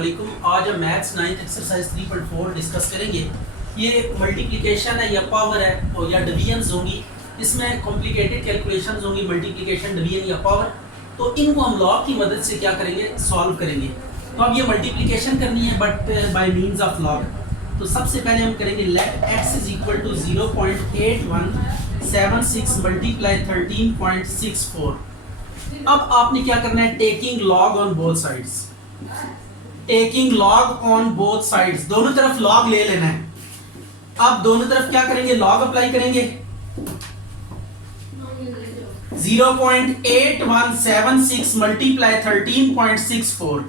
अस्सलामुअलैकुम। आज हम मैथ्स 9th एक्सरसाइज 3.4 डिस्कस करेंगे। ये मल्टीप्लिकेशन है या पावर है तो या डिवीजन्स होंगी। इसमें कॉम्प्लिकेटेड कैलकुलेशंस होंगी, मल्टीप्लिकेशन, डिवीजन या पावर। तो इनको हम लॉग की मदद से क्या करेंगे, सॉल्व करेंगे। तो अब ये मल्टीप्लिकेशन करनी है but by means of log. तो सबसे पहले हम करेंगे let x is equal to 0.8176 multiply 13.64। अब आपने क्या करना है, taking log on both sides. Taking log on both sides, दोनों तरफ लॉग ले लेना है। अब दोनों तरफ क्या करेंगे, लॉग अप्लाई करेंगे। 0.8176 मल्टीप्लाई 13.64।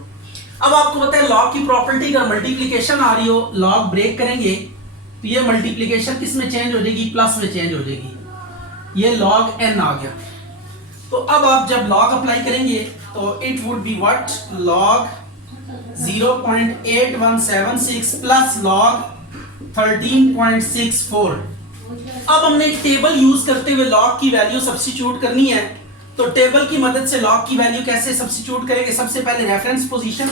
अब आपको पता है लॉग की प्रॉपर्टी का मल्टीप्लिकेशन आ रही हो, लॉग ब्रेक करेंगे तो ये मल्टीप्लिकेशन किस में चेंज हो जाएगी, प्लस में चेंज हो जाएगी। ये लॉग n आ गया। तो अब आप जब लॉग अप्लाई करेंगे तो it would be what, log 0.8176 plus log 13.64। अब हमने एक टेबल यूज करते हुए लॉग की वैल्यू सब्स्टिट्यूट करनी है। तो टेबल की मदद से लॉग की वैल्यू कैसे सब्स्टिट्यूट करेंगे, सबसे पहले reference position,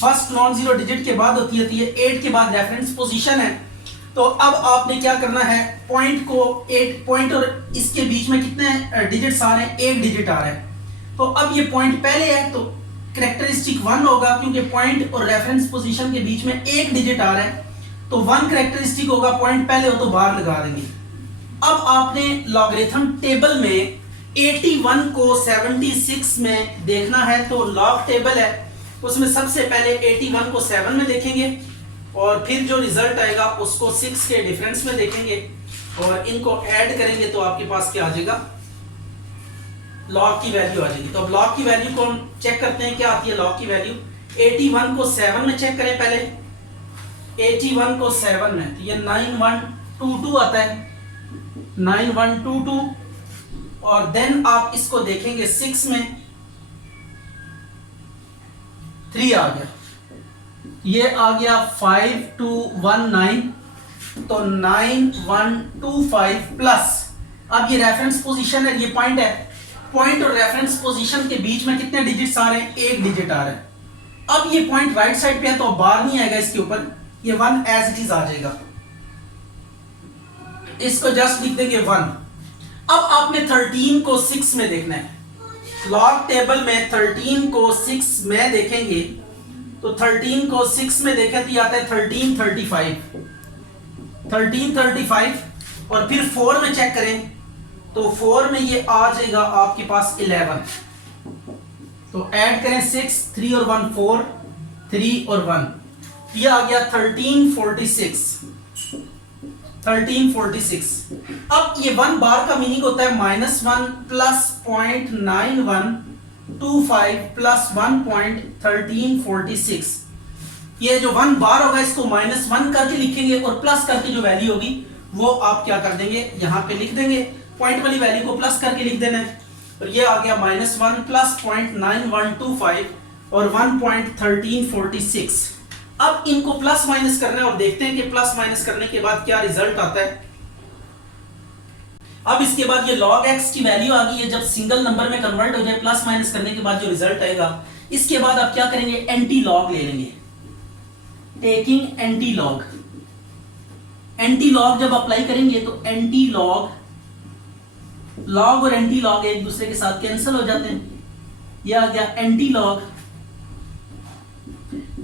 first non zero digit के बाद होती है 8 के बाद रेफरेंस पोजीशन है। तो अब आपने क्या करना है, पॉइंट को 8 पॉइंट और इसके बीच में कितने डिजिट्स आ रहे हैं, 1 डिजिट आ रहा है। तो अब ये पॉइंट पहले है तो कैरेक्टरिस्टिक 1 होगा, क्योंकि पॉइंट और रेफरेंस पोजीशन के बीच में 1 डिजिट आ रहा है तो 1 कैरेक्टरिस्टिक होगा। पॉइंट पहले हो तो बाहर लगा देंगे। अब आपने लॉगरिथम टेबल में 81 को 76 में देखना है। तो लॉग टेबल है उसमें सबसे पहले 81 को 7 में देखेंगे और फिर जो रिजल्ट आएगा उसको 6 के डिफरेंस में देखेंगे और इनको ऐड करेंगे तो आपके पास क्या आ जाएगा, लॉग की वैल्यू आ जाएगी। तो अब लॉग की वैल्यू को हम चेक करते हैं, क्या आती है लॉग की वैल्यू। 81 को 7 में चेक करें पहले, 81 को 7 में तो ये 9122 आता है, 9122। और देन आप इसको देखेंगे 6 में, 3 आ गया, ये आ गया 5219। तो 9125 प्लस, अब ये रेफरेंस पोजीशन है, ये पॉइंट है, पॉइंट और रेफरेंस पोजीशन के बीच में कितने डिजिट्स आ रहे हैं, 1 डिजिट आ रहा है। अब ये पॉइंट राइट साइड पे है तो बार नहीं आएगा इसके ऊपर, ये 1 एज इट इज आ जाएगा। इसको जस्ट लिख देंगे 1। अब आपने 13 को 6 में देखना है। लॉग टेबल में 13 को 6 में देखेंगे तो 13 को 6 में देखें तो ये आता है 1335 और फिर 4 में चेक करें तो 4 में ये आ जाएगा आपके पास 11। तो ऐड करें 6, 3 और 1 4, 3 और 1, ये आ गया 1346। अब ये 1 बार का मीनिंग होता है -1 प्लस 0.9125 प्लस 1.1346। ये जो 1 बार होगा इसको -1 करके लिखेंगे और प्लस करके जो वैल्यू होगी वो आप क्या कर देंगे, यहां पे लिख देंगे। पॉइंट वाली वैल्यू को प्लस करके लिख देना है और ये आ गया -1 प्लस 0.9125 और 1.1346। अब इनको प्लस माइनस करना है और देखते हैं कि प्लस माइनस करने के बाद क्या रिजल्ट आता है। अब इसके बाद ये log x की वैल्यू आ गई है, जब सिंगल नंबर में कन्वर्ट हो जाए प्लस माइनस करने के बाद जो रिजल्ट आएगा, इसके बाद आप क्या करेंगे, एंटी लॉग ले लेंगे। Taking anti log, anti log जब अप्लाई करेंगे तो एंटी लॉग, लॉग और एंटी लॉग एक दूसरे के साथ कैंसिल हो जाते हैं। ये आ गया एंटी लॉग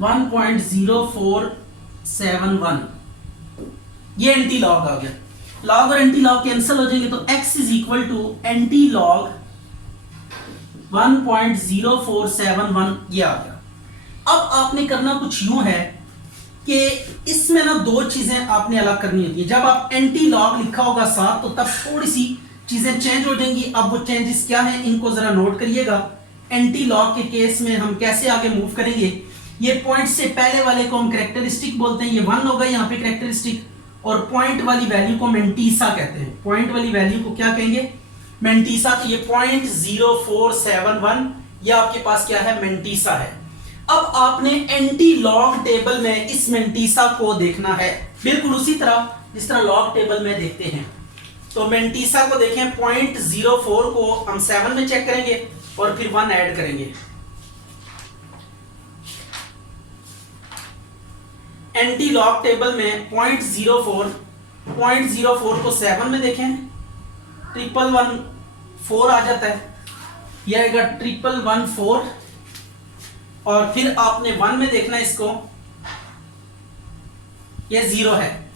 1.0471, ये एंटी लॉग आ गया। लॉग और एंटी लॉग कैंसिल हो जाएंगे तो x is equal to anti log 1.0471, ये आ गया। अब आपने करना कुछ यूं है कि इसमें ना 2 चीजें आपने अलग करनी होती है। जब आप एंटी लॉग लिखा होगा साथ तो तब थोड़ी सी चीजें चेंज हो जाएंगी। अब वो चेंजेस क्या है इनको जरा नोट करिएगा। एंटी लॉग के केस में हम कैसे आगे मूव करेंगे, ये पॉइंट से पहले वाले को हम कैरेक्टरिस्टिक बोलते हैं, ये 1 होगा यहाँ पे कैरेक्टरिस्टिक, और पॉइंट वाली वैल्यू को मेंटीसा कहते हैं। पॉइंट वाली वैल्यू को क्या कहेंगे, मेंटीसा। तो ये 0.0471 ये आपके पास क्या है, मेंटीसा है। अब आपने एंटी लॉग टेबल में इस मेंटीसा को देखना है, बिल्कुल उसी तरह जिस तरह लॉग टेबल में देखते हैं। तो मेंटीसा को देखें, 0.04 को हम 7 में चेक करेंगे और फिर 1 ऐड करेंगे। एंटी लॉग टेबल में 0.04 को 7 में देखें 1114 आ जाता है, यह आएगा 1114 और फिर आपने 1 में देखना है इसको, यह 0 है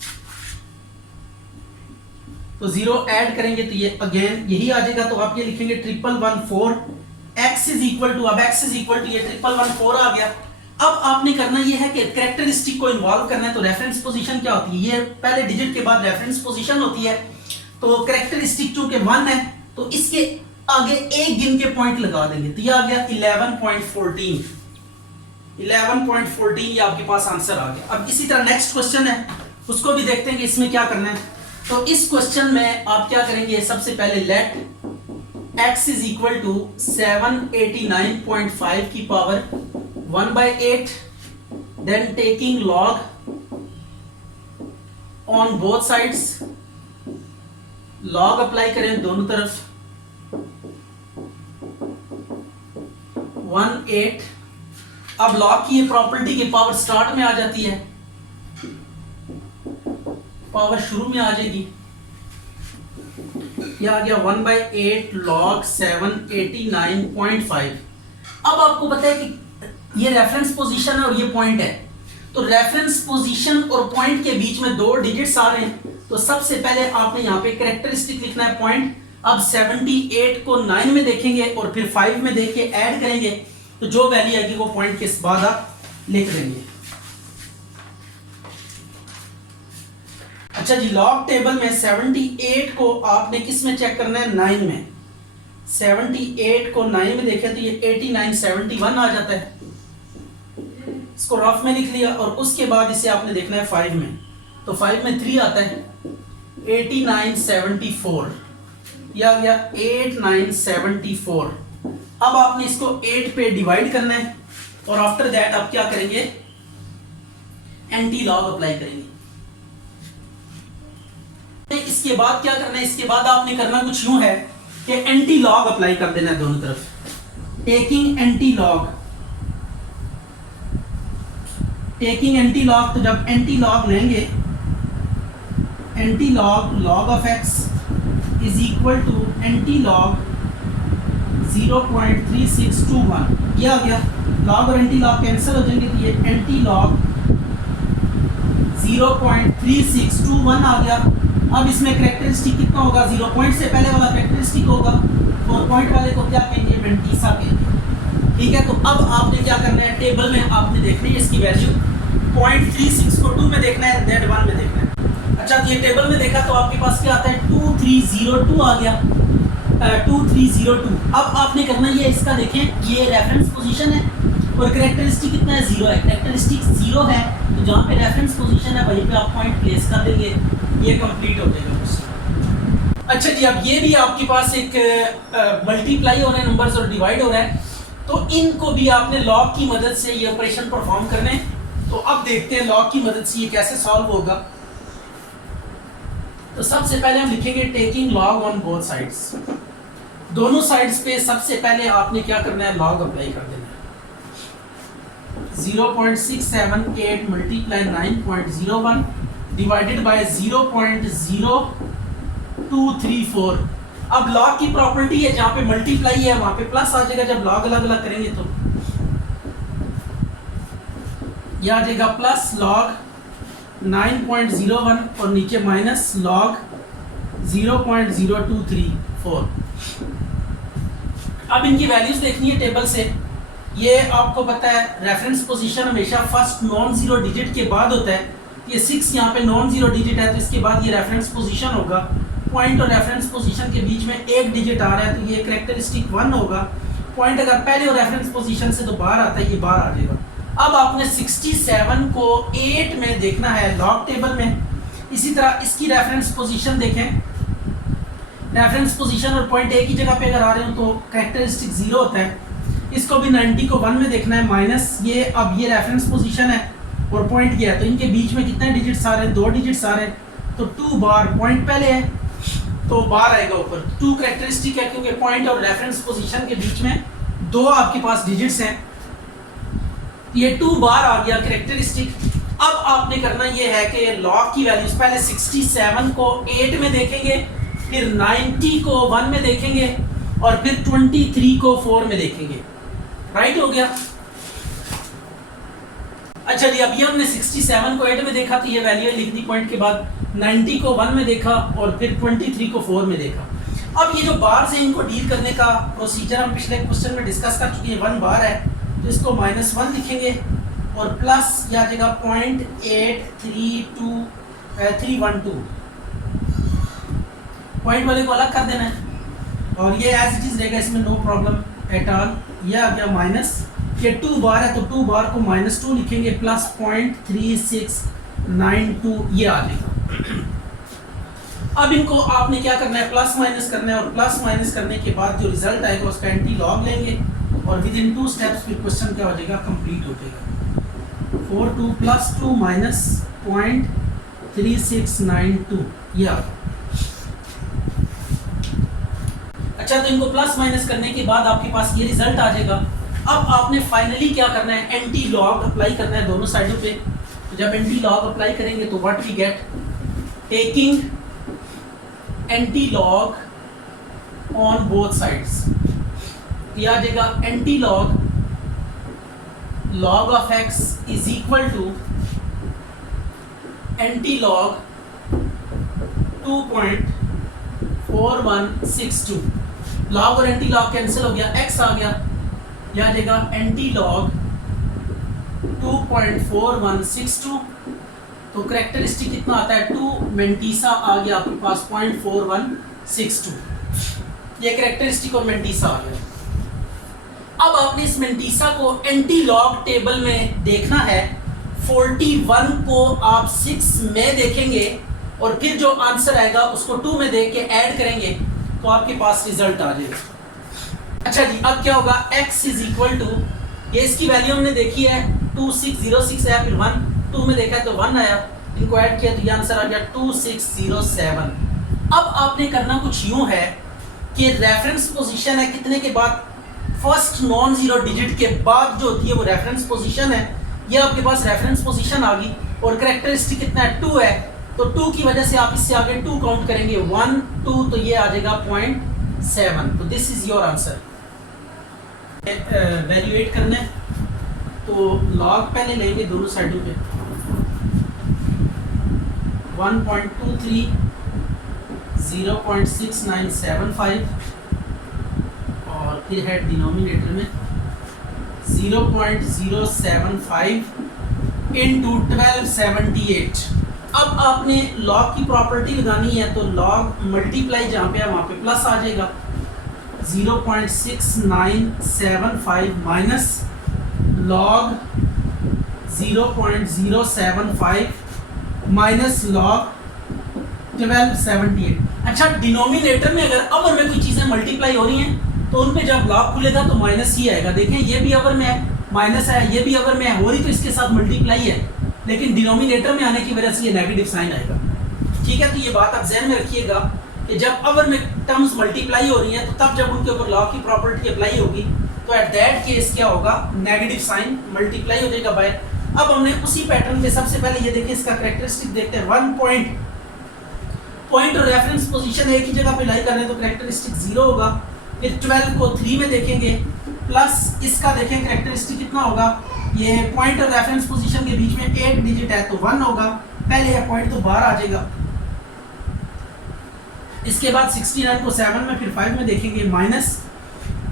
तो 0 ऐड करेंगे तो ये अगेन यही आ जाएगा, तो आप ये लिखेंगे 1114 x इज इक्वल टू, अब x इज इक्वल टू ये 1114 आ गया। अब आपने करना ये है कि कैरेक्टरिस्टिक को इन्वॉल्व करना है, तो रेफरेंस पोजीशन क्या होती है, ये पहले डिजिट के बाद रेफरेंस पोजीशन होती है, तो कैरेक्टरिस्टिक चूंकि 1 है तो इसके आगे एक गिन के पॉइंट लगा देंगे, तो ये आ गया 11.14 ये आपके पास आंसर आ गया। अब इसी तरह नेक्स्ट क्वेश्चन है, उसको भी देखते हैं कि इसमें क्या करना है। तो इस क्वेश्चन में आप क्या करेंगे, सबसे पहले let x is equal to 789.5 की power 1/8, then taking log on both sides, log apply करें दोनों तरफ 1/8। अब log की ये प्रॉपर्टी की पावर स्टार्ट में आ जाती है, पावर शुरू में आ जाएगी, ये आ गया 1/8 log 789.5। अब आपको पता है कि ये रेफरेंस पोजीशन है और ये पॉइंट है, तो रेफरेंस पोजीशन और पॉइंट के बीच में 2 डिजिट्स आ रहे हैं, तो सबसे पहले आपने यहाँ पे कैरेक्टरिस्टिक लिखना है पॉइंट। अब 78 को 9 में देखेंगे और फिर 5 में देख के ऐड करेंगे, तो जो वैल्यू आएगी वो पॉइंट के बाद आप लिख देंगे। अच्छा जी, लॉग टेबल में 78 को आपने किस में चेक करना है, 9 में। 78 को 9 में देखें तो ये 8971 आ जाता है, इसको रफ में लिख लिया, और उसके बाद इसे आपने देखना है 5 में, तो 5 में 3 आता है 8974, यह आ गया 8974। अब आपने इसको 8 पे डिवाइड करना है और आफ्टर दैट आप क्या करेंगे, एंटी लॉग अप्लाई करेंगे। इसके बाद क्या करना है, इसके बाद आपने करना कुछ यूं है कि एंटी लॉग अप्लाई कर देना है दोनों तरफ, टेकिंग एंटी लॉग। तो जब एंटी लॉग लेंगे, anti log log of x is equal to anti log 0.3621, ये आ गया। लॉग और एंटी लॉग कैंसिल हो जाएंगे, तो ये एंटी लॉग 0.3621 आ गया। अब इसमें कैरेक्टरिस्टिक कितना होगा, 0 पॉइंट से पहले वाला कैरेक्टरिस्टिक होगा, और पॉइंट वाले को क्या कहेंगे, मेंटीसा कहेंगे, ठीक है। तो अब आपने क्या करना है, टेबल में आपने देखनी है इसकी वैल्यू, 0.36 को 2 में देखना है, Z 1 में देखना है। अच्छा, ये टेबल में देखा तो आपके पास क्या आता है, 2302 आ गया, 2302। अब आपने करना ये इसका देखें, ये रेफरेंस पोजीशन है और कैरेक्टरिस्टिक कितना है, 0 है। कैरेक्टरिस्टिक 0 है तो जहाँ पे रेफरेंस पोजीशन है वहीं पे आप पॉइंट प्लेस कर देंगे, ये कंप्लीट हो जाएगा। अच्छा जी, अब ये भी आपके पास एक मल्टीप्लाई हो रहे हैं नंबर्स और डिवाइड हो रहा है, तो इनको भी आपने लॉग की मदद से ये ऑपरेशन परफॉर्म करने हैं। तो अब देखते हैं लॉग की मदद से ये कैसे सॉल्व होगा। तो सबसे पहले हम लिखेंगे taking log on both sides, दोनों साइड्स पे सबसे पहले आपने क्या करना है, लॉग अप्लाई कर देना है। 0.678 मल्टीप्लाई 9.01 डिवाइडेड बाय 0.0234। अब लॉग की प्रॉपर्टी है, जहां पे मल्टीप्लाई है वहां पे प्लस आ जाएगा, जब लॉग अलग अलग करेंगे तो यह आ जाएगा प्लस लॉग 9.01 और नीचे माइनस लॉग 0.0234। अब इनकी वैल्यूज देखनी है टेबल से। ये आपको पता है रेफरेंस पोजीशन हमेशा फर्स्ट नॉन जीरो डिजिट के बाद होता है, ये 6 यहाँ पे नॉन जीरो डिजिट है तो इसके बाद ये रेफरेंस पोजीशन होगा। पॉइंट और रेफरेंस पोजीशन के बीच में एक डिजिट आ रहा है तो ये कैरेक्टरिस्टिक 1 होगा। पॉइंट अगर पहले और रेफरेंस पोजीशन से तो बाहर आता है, ये बाहर आ जाएगा। अब आपने 67 को 8 में देखना है लॉग टेबल में। इसी तरह इसकी रेफरेंस पोजीशन देखें, रेफरेंस पोजीशन और पॉइंट एक ही जगह पे अगर आ रहे हो तो कैरेक्टरिस्टिक 0 होता है। इसको भी 90 को 1 में देखना है माइनस ये, अब ये रेफरेंस पोजीशन है और पॉइंट ये है तो इनके बीच में कितने डिजिट्स आ रहे हैं, 2 डिजिट्स आ रहे हैं, तो 2 बार पॉइंट पहले है तो बार आएगा ऊपर। 2 कैरेक्टरिस्टिक है क्योंकि पॉइंट और रेफरेंस पोजीशन के बीच में 2 आपके पास डिजिट्स हैं, ये 2 बार आ गया कैरेक्टरिस्टिक। अब आपने करना ये है कि लॉग की वैल्यूज पहले 67 को 8 में देखेंगे, फिर 90 को 1 में देखेंगे और फिर 23 को 4 में देखेंगे। राइट हो गया। अच्छा जी, अभी हमने 67 को 8 में देखा तो ये वैल्यू लिख दी पॉइंट के बाद, 90 को 1 में देखा और फिर 23 को 4 में देखा। अब ये जो बार से इनको डील करने का प्रोसीजर हम पिछले क्वेश्चन में डिस्कस कर चुके हैं। 1 बार है तो इसको -1 लिखेंगे और प्लस ये आ जाएगा 0.8312 पॉइंट वाले को अलग कर देना है और ये एज इट इज रहेगा, इसमें नो प्रॉब्लम एट ऑल। ये आ गया माइनस, ये 2 बार है तो 2 बार को -2 लिखेंगे प्लस 0.3692 ये आ जाएगा। अब इनको आपने क्या करना है, प्लस माइनस करना है और प्लस माइनस करने के बाद जो रिजल्ट आएगा उसका एंटी लॉग लेंगे और विद इन 2 स्टेप्स फिर क्वेश्चन क्या हो जाएगा, कंप्लीट हो जाएगा। 42 + 2 -0.3692 ये आ गया। अच्छा, तो इनको प्लस माइनस करने के बाद आपके पास ये रिजल्ट आ जाएगा। अब आपने फाइनली क्या करना है, एंटी लॉग अप्लाई करना है दोनों साइडों पे। तो जब एंटी लॉग अप्लाई करेंगे तो what we get, taking anti log on both sides, ये आ जाएगा anti log log of x is equal to anti log 2.4162। Log और एंटी लॉग कैंसिल हो गया, x आ गया, यह आ जाएगा एंटी लॉग 2.4162। तो करेक्टरिस्टिक कितना आता है, 2 मेंटीसा आ गया आपके पास 0.4162, ये करेक्टरिस्टिक और मेंटीसा आ गया। अब आपने इस मेंटीसा को एंटी लॉग टेबल में देखना है। 41 को आप 6 में देखेंगे और फिर जो आंसर आएगा उसको 2 में देख के ऐड करेंगे तो आपके पास रिजल्ट आ जाएगा। अच्छा जी, अब क्या होगा, x इज इक्वल टू, ये इसकी वैल्यू हमने देखी है 2606 है, फिर 1 2 में देखा है तो 1 आया, इनको ऐड किया तो ये आंसर आ गया 2607। अब आपने करना कुछ यूं है कि रेफरेंस पोजीशन है कितने के बाद, फर्स्ट नॉन जीरो डिजिट के बाद जो होती है वो रेफरेंस पोजीशन है। ये आपके पास रेफरेंस पोजीशन आ गई और कैरेक्टरिस्टिक कितना है, 2 है, तो 2 की वजह से आप इससे आगे 2 काउंट करेंगे, 1 2 तो ये आ जाएगा 0.7। तो this is your answer. Valuate करना है तो लॉग पहले लेंगे दोनों साइडों पे, 1.23 0.6975 और फिर है डिनोमिनेटर में 0.075 इंटू 1278। अब आपने लॉग की प्रॉपर्टी लगानी है तो लॉग मल्टीप्लाई जहाँ पे है वहाँ पे प्लस आ जाएगा, 0.6975 माइनस लॉग 0.075 माइनस लॉग 1278। अच्छा, डिनोमिनेटर में अगर अवर में कोई चीज़ें मल्टीप्लाई हो रही हैं तो उन पे जब लॉग खुलेगा तो माइनस ही आएगा। देखें ये भी अवर में है, माइनस है, ये भी अवर में है, हो रही तो इसके साथ मल्टीप्लाई है, लेकिन डिनोमिनेटर में आने की वजह से ये नेगेटिव साइन आएगा। ठीक है, तो ये बात आप ध्यान में रखिएगा कि जब अवर में टर्म्स मल्टीप्लाई हो रही हैं तो तब जब उनके ऊपर लॉग की प्रॉपर्टी अप्लाई होगी तो एट दैट केस क्या होगा, नेगेटिव साइन मल्टीप्लाई हो जाएगा बाय। अब हमने उसी पैटर्न पे सबसे पहले ये देखिए इसका कैरेक्टरिस्टिक देखते हैं। 1 पॉइंट और रेफरेंस पोजीशन एक ही जगह पे लाई कर रहे हैं तो कैरेक्टरिस्टिक 0 होगा। फिर 12 को 3 में देखेंगे प्लस इसका देखें कैरेक्टरिस्टिक कितना होगा, ये पॉइंट और रेफरेंस पोजीशन के बीच में 8 डिजिट है तो 1 होगा, पहले है पॉइंट तो बाहर आ जाएगा। इसके बाद 69 को 7 में फिर 5 में देखेंगे माइनस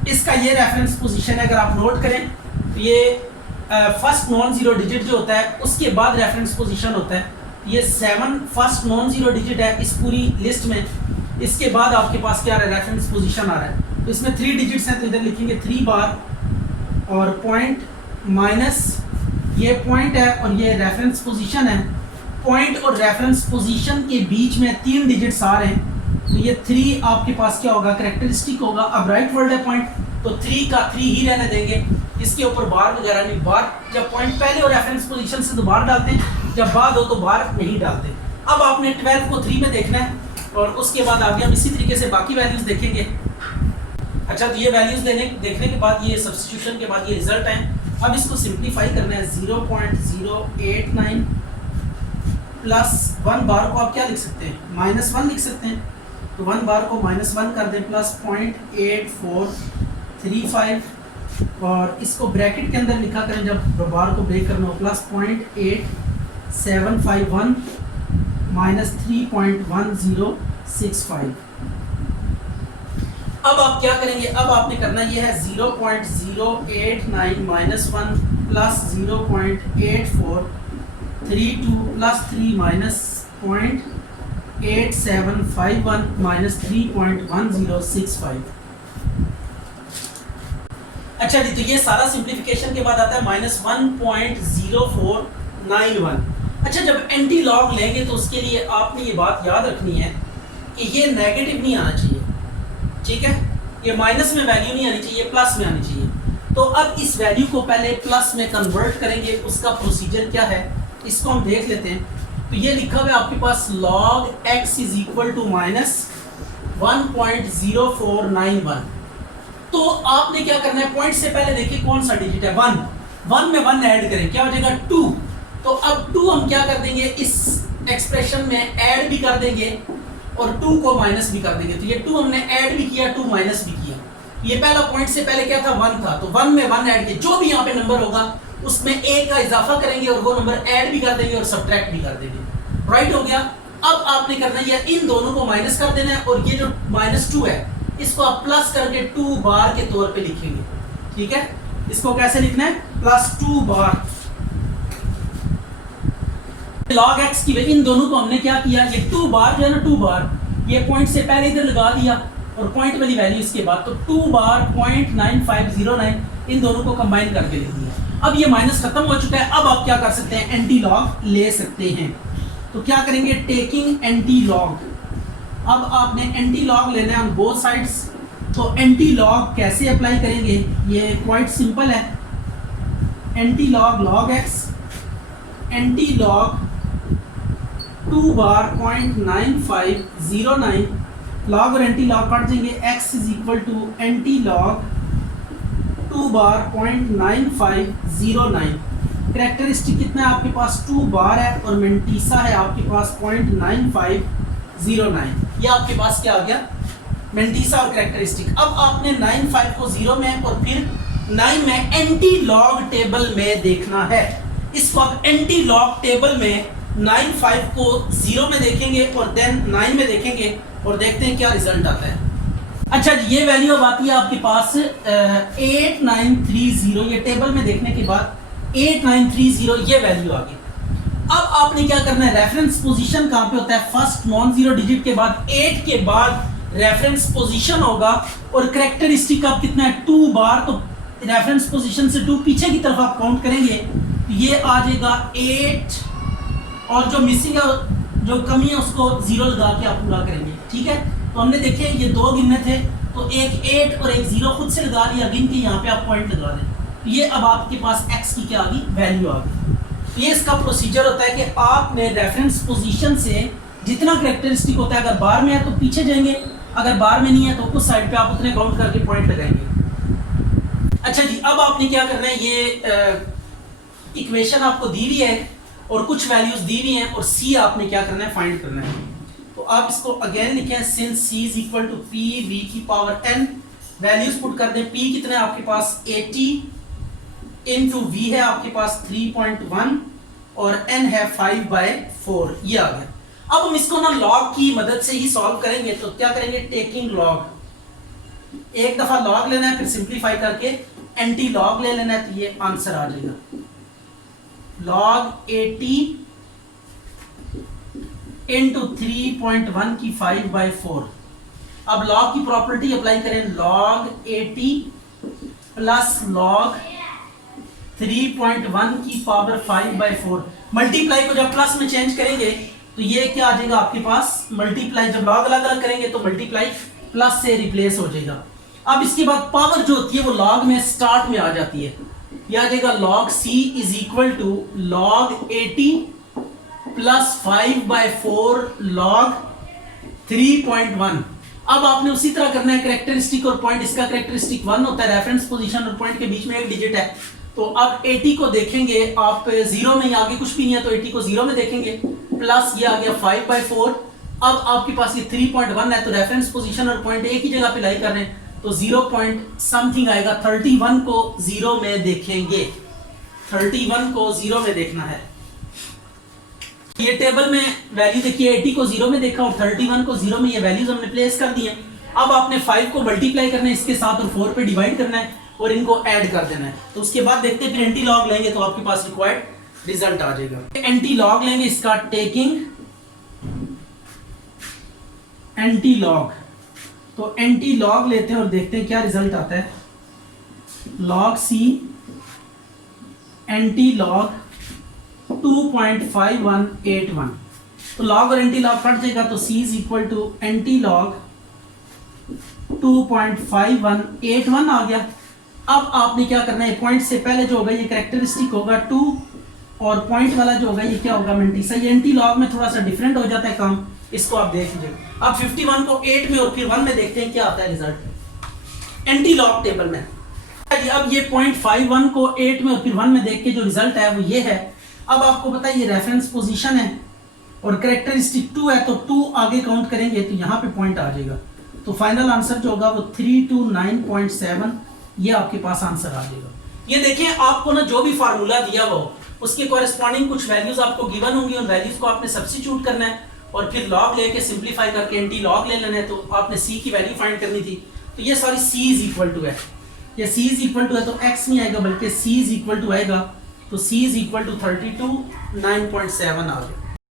इसका ये रेफरेंस पोजीशन है। अगर आप नोट करें तो ये फर्स्ट नॉन जीरो डिजिट जो होता है उसके बाद रेफरेंस पोजीशन होता है। ये 7 फर्स्ट नॉन जीरो डिजिट है इस पूरी लिस्ट में, इसके बाद आपके पास क्या आ रहा है, रेफरेंस पोजीशन आ रहा है। तो इसमें 3 डिजिट्स हैं तो इधर लिखेंगे 3 बार और पॉइंट माइनस ये पॉइंट है और ये रेफरेंस पोजीशन है। पॉइंट और रेफरेंस पोजीशन के बीच में 3 डिजिट्स आ रहे हैं तो ये 3 आपके पास क्या होगा, कैरेक्टरिस्टिक होगा। अब राइट वर्ड है पॉइंट तो 3 का 3 ही रहने देंगे, इसके ऊपर बार वगैरह नहीं। बार जब पॉइंट पहले और रेफरेंस पोजीशन से तो बार डालते हैं, जब बाद हो तो बार नहीं डालते। अब आपने 12 को 3 में देखना है और उसके बाद आगे हम इसी तरीके से बाकी वैल्यूज देखेंगे। अच्छा, तो ये वैल्यूज देखने के बाद ये सब्स्टिट्यूशन के बाद ये रिजल्ट है। अब इसको सिंप्लीफाई करना है, 0.089 प्लस 1 बार को आप क्या लिख सकते हैं, -1 लिख सकते हैं। तो 1 बार को -1 कर दें, प्लस 0.8435 और इसको ब्रैकेट के अंदर लिखा करें जब बार को ब्रेक करना हो, प्लस 0.8751 माइनस 3.1065। अब आप क्या करेंगे, अब आपने करना ये है 0.089 minus 1 plus 0.8432 plus 3 minus 0.8751 minus 3.1065। अच्छा जी, तो ये सारा सिंप्लीफिकेशन के बाद आता है -1.0491। अच्छा, जब एंटी लॉग लेंगे तो उसके लिए आपने ये बात याद रखनी है कि ये नेगेटिव नहीं आना चाहिए, ठीक है। ये माइनस में वैल्यू नहीं आनी चाहिए, प्लस में आनी चाहिए। तो अब इस वैल्यू को पहले प्लस में कन्वर्ट करेंगे, उसका प्रोसीजर क्या है इसको हम देख लेते हैं। तो ये लिखा हुआ है आपके पास log x is equal to -1.0491। तो आपने क्या करना है, पॉइंट से पहले देखिए कौन सा डिजिट है, 1 में 1 ऐड करें, क्या हो जाएगा 2। तो अब 2 हम क्या कर देंगे, इस एक्सप्रेशन में ऐड भी कर देंगे और 2 को माइनस भी कर देंगे। तो ये 2 हमने ऐड भी किया, 2 माइनस भी किया। ये पहला पॉइंट से पहले क्या था, 1 था, तो 1 में 1 ऐड किया, जो भी यहाँ पे नंबर होगा उसमें a का इजाफा करेंगे और वो नंबर ऐड भी कर देंगे और सब्ट्रैक्ट भी कर देंगे। राइट हो गया। अब आपने करना है इन दोनों को माइनस कर देना है और ये जो -2 है इसको आप प्लस करके 2 बार के तौर पे लिखेंगे, ठीक है। इसको कैसे लिखना है, +2 बार log x की वैल्यू। इन दोनों को हमने क्या किया, ये 2 बार जो है ना, 2 बार ये पॉइंट से पहले इधर लगा दिया और पॉइंट वाली वैल्यू इसके बाद, तो 2 बार 0.9509 इन दोनों को कंबाइन करके लिख दिया। अब ये माइनस खत्म हो चुका है। अब आप क्या कर सकते हैं, एंटी लॉग ले सकते हैं। तो क्या करेंगे, टेकिंग एंटी लॉग। अब आपने एंटी लॉग लेना है ऑन बोथ साइड्स। तो एंटी लॉग कैसे अप्लाई करेंगे, ये क्वाइट सिंपल है। Anti log log x, anti log 2 बार 0.9509, लॉग और एंटी लॉग काट देंगे, x is equal to anti log 2 बार 0.9509। कैरेक्टरिस्टिक कितना है आपके पास, 2 बार है और मेंटीसा है आपके पास 0.9509। ये आपके पास क्या आ गया, मेंटीसा और कैरेक्टरिस्टिक। अब आपने 95 को 0 में और फिर 9 में एंटी लॉग टेबल में देखना है। इस वक्त एंटी लॉग टेबल में 95 को 0 में देखेंगे और देन 9 में देखेंगे और देखते हैं क्या रिजल्ट आता है। अच्छा, ये वैल्यू अब आती है आपके पास 8930। ये टेबल में देखने के बाद 8930 ये वैल्यू आ गई। अब आपने क्या करना है, रेफरेंस पोजीशन कहाँ पे होता है, फर्स्ट नॉन जीरो डिजिट के बाद 8 के बाद रेफरेंस पोजीशन होगा और कैरेक्टरिस्टिक आप कितना है 2 बार। तो रेफरेंस पोजीशन से 2 पीछे की तरफ आप काउंट करेंगे तो ये आ जाएगा 8 और जो मिसिंग है, जो कमी है उसको 0 लगा के आप पूरा करेंगे, ठीक है। तो हमने देखे ये 2 गिनने थे, तो एक 8 और एक 0 खुद से लगा दिया, गिन के यहाँ पे आप पॉइंट लगा दें। तो ये अब आपके पास x की क्या आ गई, वैल्यू आ गई। तो ये इसका प्रोसीजर होता है कि आपने रेफरेंस पोजीशन से जितना कैरेक्टरिस्टिक होता है, अगर बार में है तो पीछे जाएंगे, अगर बार में नहीं है तो उस साइड पे आप उतने काउंट करके पॉइंट लगाएंगे। अच्छा जी, अब आपने क्या करना है, ये इक्वेशन आपको दी हुई है और कुछ वैल्यूज दी हुई हैं और c आपने क्या करना है, फाइंड करना है। तो आप इसको अगेन लिखें, since c is equal to p v की पावर n। वैल्यूज पुट कर दें, p कितना है आपके पास 80 इनटू v है आपके पास 3.1 और n है 5/4, ये आ गया। अब हम इसको ना लॉग की मदद से ही सॉल्व करेंगे। तो क्या करेंगे, टेकिंग लॉग, एक दफा लॉग लेना है फिर सिंप्लीफाई करके एंटी लॉग ले लेना है, तो ये आंसर आ जाएगा log 80 इंटू 3.1 की 5/4। अब log की प्रॉपर्टी अप्लाई करें, log 80 प्लस log 3.1 की पावर 5/4। मल्टीप्लाई को जब प्लस में चेंज करेंगे तो ये क्या आ जाएगा आपके पास, मल्टीप्लाई जब log अलग अलग करेंगे तो मल्टीप्लाई प्लस से रिप्लेस हो जाएगा। अब इसके बाद पावर जो होती है वो log में स्टार्ट में आ जाती है, यह आ जाएगा log c is equal to log 80 plus 5/4 log 3.1। अब आपने उसी तरह करना है, कैरेक्टरिस्टिक और पॉइंट, इसका कैरेक्टरिस्टिक 1 होता है, रेफरेंस पोजीशन और पॉइंट के बीच में एक डिजिट है, तो अब 80 को देखेंगे आप जीरो में, आगे कुछ भी नहीं है तो 80 को जीरो में देखेंगे, प्लस ये आ गया 5/4। अब आपके पास ये 3.1 है तो रेफरेंस पोजीशन और पॉइंट एक ही जगह पे लाई कर रहे हैं तो 0 पॉइंट समथिंग आएगा। 31 को जीरो में देखेंगे, 31 को जीरो में देखना है। ये टेबल में वैल्यू देखिए, 80 को जीरो में देखा और 31 को जीरो में, ये वैल्यूज हमने प्लेस कर दी हैं। अब आपने 5 को मल्टीप्लाई करना है इसके साथ और 4 पे डिवाइड करना है और इनको ऐड कर देना है। तो उसके बाद देखते हैं फिर एंटी लॉग लेंगे तो आपके पास रिक्वायर्ड रिजल्ट आ जाएगा। एंटी लॉग लेंगे इसका, टेकिंग एंटी लॉग, तो एंटी लॉग लेते हैं और देखते हैं क्या रिजल्ट आता है। लॉग सी एंटी लॉग 2.5181, तो लॉग और एंटी लॉग कट जाएगा तो c is equal to anti log 2.5181 आ गया। अब आपने क्या करना है, पॉइंट से पहले जो होगा ये कैरेक्टरिस्टिक होगा 2 और पॉइंट वाला जो होगा ये क्या होगा, मेंटिसा। ये एंटी लॉग में थोड़ा सा डिफरेंट हो जाता है काम, इसको आप देख लीजिए। अब 51 को 8 में और फिर 1 में देखते हैं क्या आता है रिजल्ट एंटी लॉग टेबल में। अब ये 0.51 को 8 में और फिर 1 में देख के जो रिजल्ट है वो ये है। अब आपको पता है ये रेफरेंस पोजीशन है और कैरेक्टरिस्टिक 2 है तो 2 आगे काउंट करेंगे तो यहाँ पे पॉइंट आ जाएगा। तो फाइनल आंसर जो होगा वो 329.7, ये आपके पास आंसर आ जाएगा। ये देखें, आपको ना जो भी फार्मूला दिया वो उसके कॉरेस्पॉन्डिंग कुछ वैल्यूज आपको गिवन होंगी, उन वैल्यूज को आपने सब्स्टिट्यूट करना है और फिर लॉग लेके सिंपलीफाई करके एंटी लॉग ले लेना है। तो आपने सी की वैल्यू फाइंड करनी थी, तो ये सारी सी इज इक्वल टू है, ये सी इज इक्वल टू है तो एक्स नहीं आएगा बल्कि सी इज इक्वल टू आएगा, तो सी इज इक्वल टू 32.9.7 आ गया।